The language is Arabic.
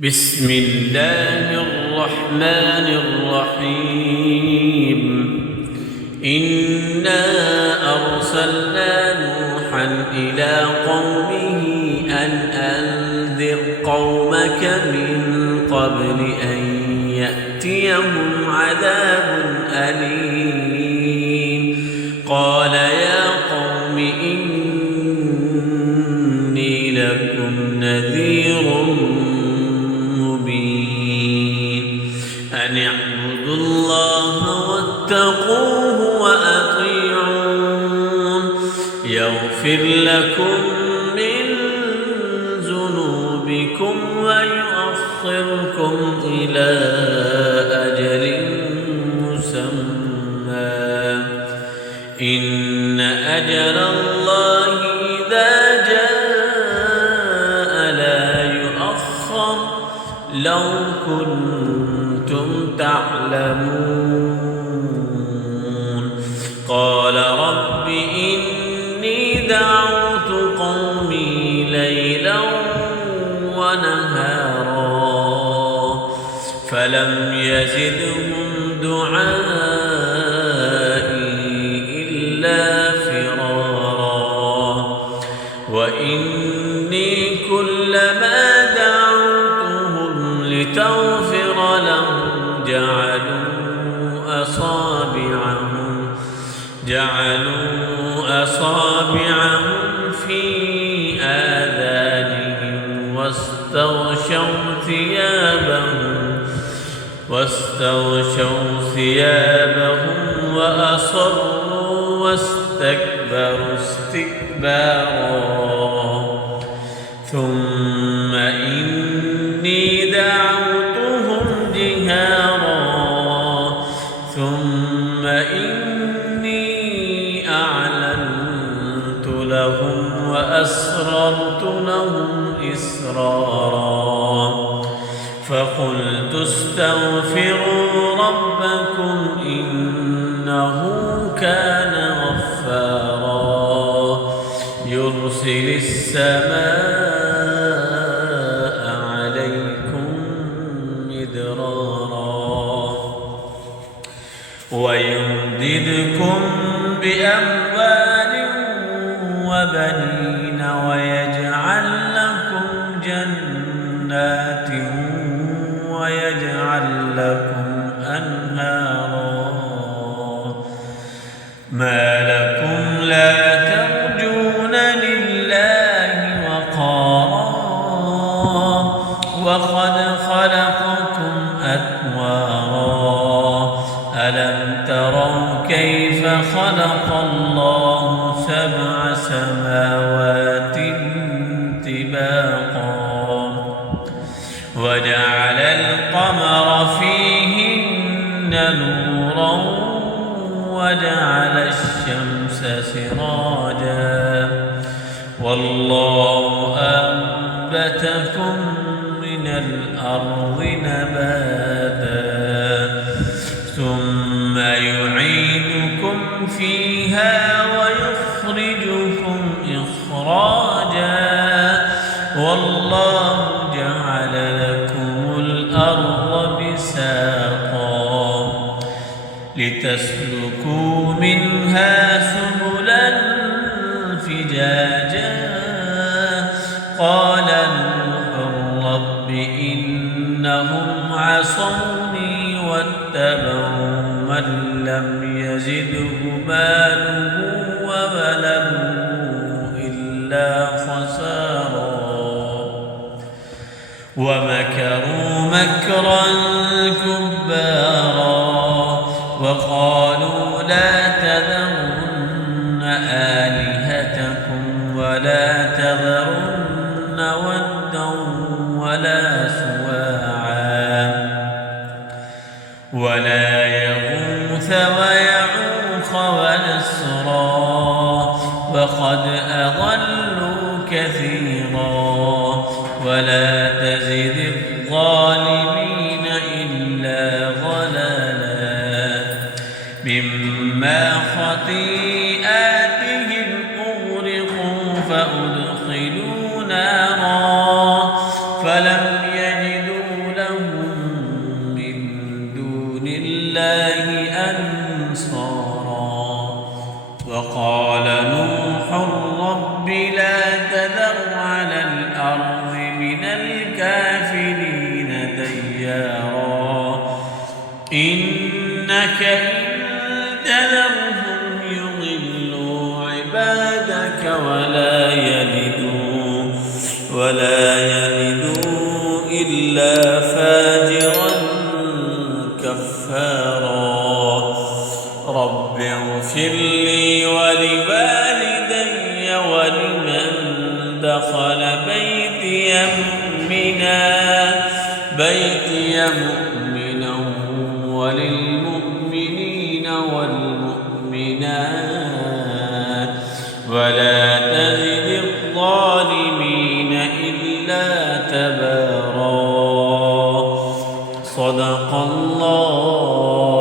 بسم الله الرحمن الرحيم. إنا أرسلنا نوحا إلى قومه أن أنذر قومك من قبل أن يأتيهم عذاب أليم. قال يا قوم إني لكم نذير أن اعبدوا الله واتقوه وأطيعون يغفر لكم من ذنوبكم ويؤخركم إلى أجل مسمى إن أجل الله إذا جاء لا يؤخر لو كنتم تعلمون. قال رب إني دعوت قومي ليلا ونهارا فلم يزدهم دعائي إلا فرارا وإني كلما دعوتهم لتغفر لهم جعلوا أصابعهم في آذانهم واستغشوا ثيابهم وأصروا واستكبروا استكبارا ثم إني دعوتهم جهارا ثم إني أعلنت لهم وأسررت لهم إسرارا فقلت استغفروا ربكم إنه كان غفارا يرسل السماء عليكم مدرارا ويمددكم بأموال وبنين ويجعل لكم جنات ويجعل لكم أنهارا ما لكم لا ترجون لله وقارا وقد خلقكم أطوارا ألم تروا كيف خلق الله 7 سماوات طباقا وجعل القمر فيهن نورا وجعل الشمس سراجا والله أنبتكم من الأرض نباتا ثم يعيدكم فيها ويخرجكم إخراجا والله جعل لكم الأرض بساطا لتسلكوا منها سبلا فجاجا قال نوح رب إنهم عصوني واتبعوا من لم يزده ماله وولده إلا خسارا ومكروا مكرا كبارا وقالوا لا تذرن آلهتكم ولا تذرن ودا ولا سواعا ولا يغوث ويعوق ونسرا وقد أضلوا كثيرا ولا تزد الظالمين إلا ضلالا مما خطيئاتهم أغرقوا فأدخلوا نارا فلم يجدوا إنك إن تذرهم يضلوا عبادك ولا يلدوا إلا فاجرا كفارا. رب اغفر لي ولوالدي ولمن دخل بيتي مؤمنا وللمؤمنين والمؤمنات ولا تزد الظالمين إلا تبارا. صدق الله.